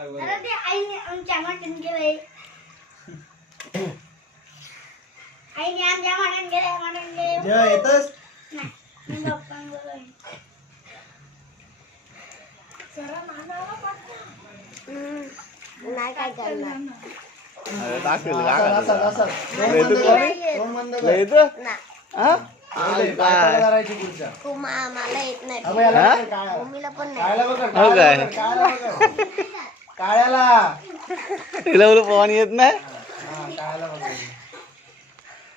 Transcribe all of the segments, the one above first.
ते आईने आमच्या मटण गेलंय. आईने आमच्या मटण गेलंय. जेव्हा येतच मी पप्पांबरोबर आहे. नाही काय करणार. मला येत नाही. मम्मीला पण नाही. काळ्याला तिला बोलू पवन येत नाही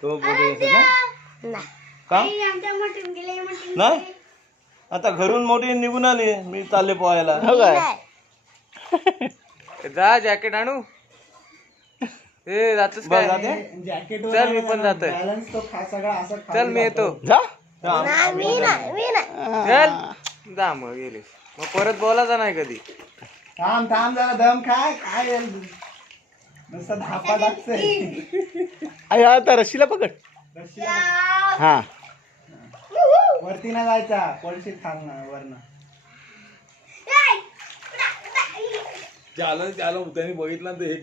तो नाही. का आईने आमच्या मटण गेलंय. मटण नाही गेलंय. आता घरून मोठी निघून आली मी चालले पोहायला हो काय नाही. जा जॅकेट आणू ए जातोस काय जॅकेट चल मी पण जातोय बॅलन्स तो सगळा असं चल मी येतो जा नाही, मी नाही. चल जा मग गेले मग परत बोलायचा नाही कधी थांब थांब जरा दम काय नुसतं धापा टाकतंय. आई आता रशीला पकड हा वरती ना जायचा पळशीत थांब ना वरनं. त्याला त्यांनी बघितलं तर हे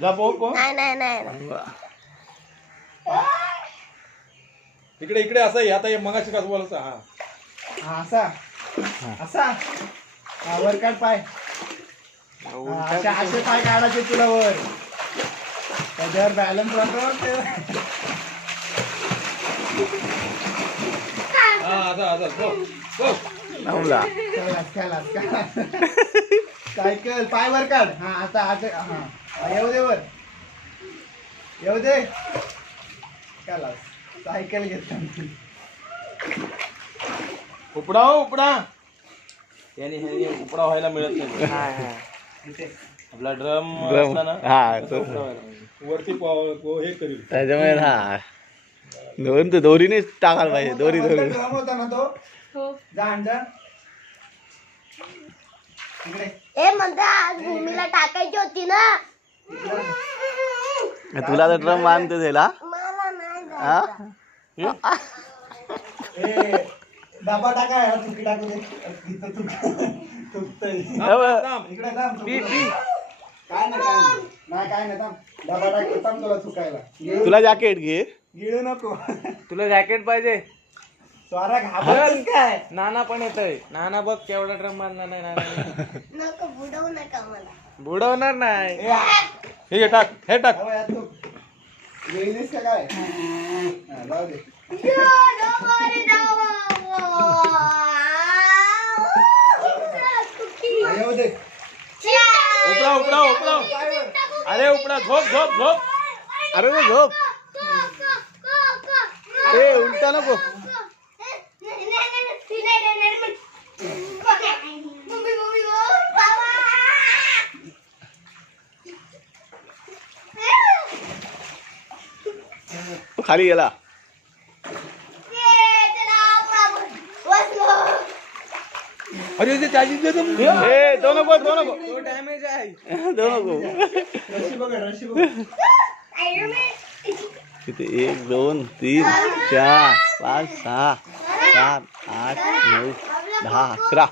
जा पोह नाही. इकडे इकडे असा आता मगाशी कसं बोलायचं हा हा असा हा वर काढ पाय असे पाय काढायचे तुला वर त्याच्यावर बॅलन्स वाटतो हा आता थांबला सायकल पाय वर काढ हा आता हा येऊ दे काला सायकल घेतो उपडा याने हे उपडा व्हायला मिळत नाही आपला ड्रम असला ना हा वरती हे करील त्याच्यामुळे हा दोरीने टाकायला पाहिजे दोरी ड्रम होता ना तो जा इकडे ए म्हणता आज भूमीला टाकायची होती ना. तुला तर ड्रम बांधतो त्याला मला नाही हा जायचं. ए डबा टाका यार चुकी टाकू दे इथं तुकतय इकडे थांब काय नाही थांब डबा टाक थांब तुला चुकायला तुला जॅकेट घे गिळू नको तुला जॅकेट पाहिजे स्वारा घाबरतोस काय नाना पण येतोय नाना बघ केवढा ड्रम बांधला नाही नाना नको बुडवू नका मला. बुडवणार नाही हे घे, टाक हे टाक अहो, यात तू गिळलीस का काय हा, जाऊ दे येऊ दे उपडा अरे उपडा झोप अरे वो झोप ए उलटा नको खाली गेला अरे ते त्याची ए दोन नको तो डॅमेज आहे दोन नको रशी बघ किती 1 2 3 4 5 6 7 8 9 10 11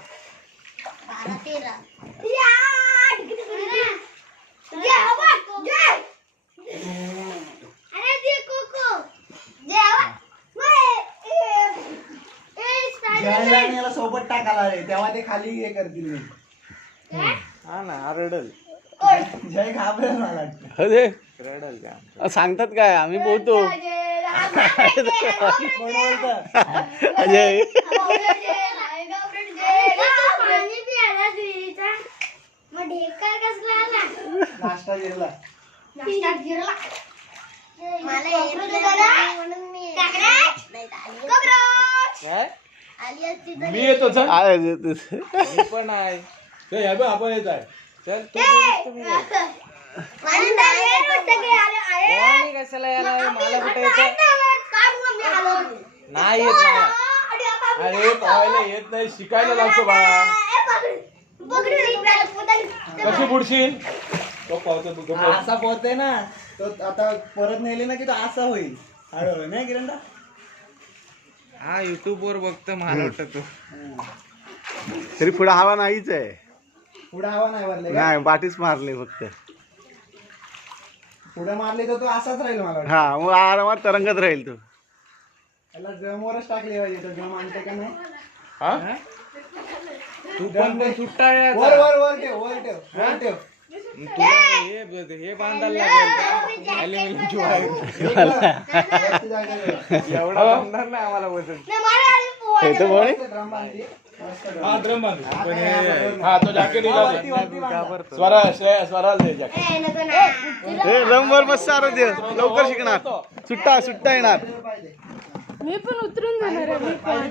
याला सोबत टाकायला रे तेव्हा ते खाली हे करतील मी हा ना रडल जय घाबरेल मला वाटतं. अरे रडल का सांगतात काय आम्ही पोहतो कोण बोलतं अजय नाश्ता गेला मला येत नाही म्हणून मी नाही काय आली असती तर मी येतो चल मी पण आहे ते ह्या बघ, आपण येत आहे चल तू बोलूस तुम्ही बोल. कोणी कशाला यायला मला कुठे येतं नाही येत मला अरे पोहायला येत नाही शिकायला लागतो बाळा कशी बुडशील तो पावतो तू हा, असा पोहते ना तो आता परत नेली ना की तो असा होईल हळूहळू नाही किरणदा हा युट्यूब वर बघतो मला वाटतं तू तरी पुढे हवा नाहीच आहे. पुढे हवा नाही भरले का? नाही पाठीच मारली फक्त. पुढे मारली तर तो असाच राहील मला वाटतं. हा मग आरामात तरंगत राहील तू. त्याला ड्रमवरच टाकली पाहिजे. तो ड्रम आणते का नाही? हा तू पण सुट्टा आहे आता. वर वर वर ठेव वर ठेव वर ठेव. तुला हे बांधायला लागेल अॅल्युमिनियमची वायर. वरती जागा ठेव. एवढा बांधणार नाही आम्हाला वजन. इथं बोल. ड्रम बांधली. मस्त ड्रम. हा ड्रम बांध पण आता हे- वर हा तो जॅकेट वरती वरती बांधा. स्वरा स्वरा दे जॅकेट हे रंगवर मस्त आरोग्य लवकर शिकणार. सुट्टा येणार. पाहिजे. मी पण उतरून जाणार आहे.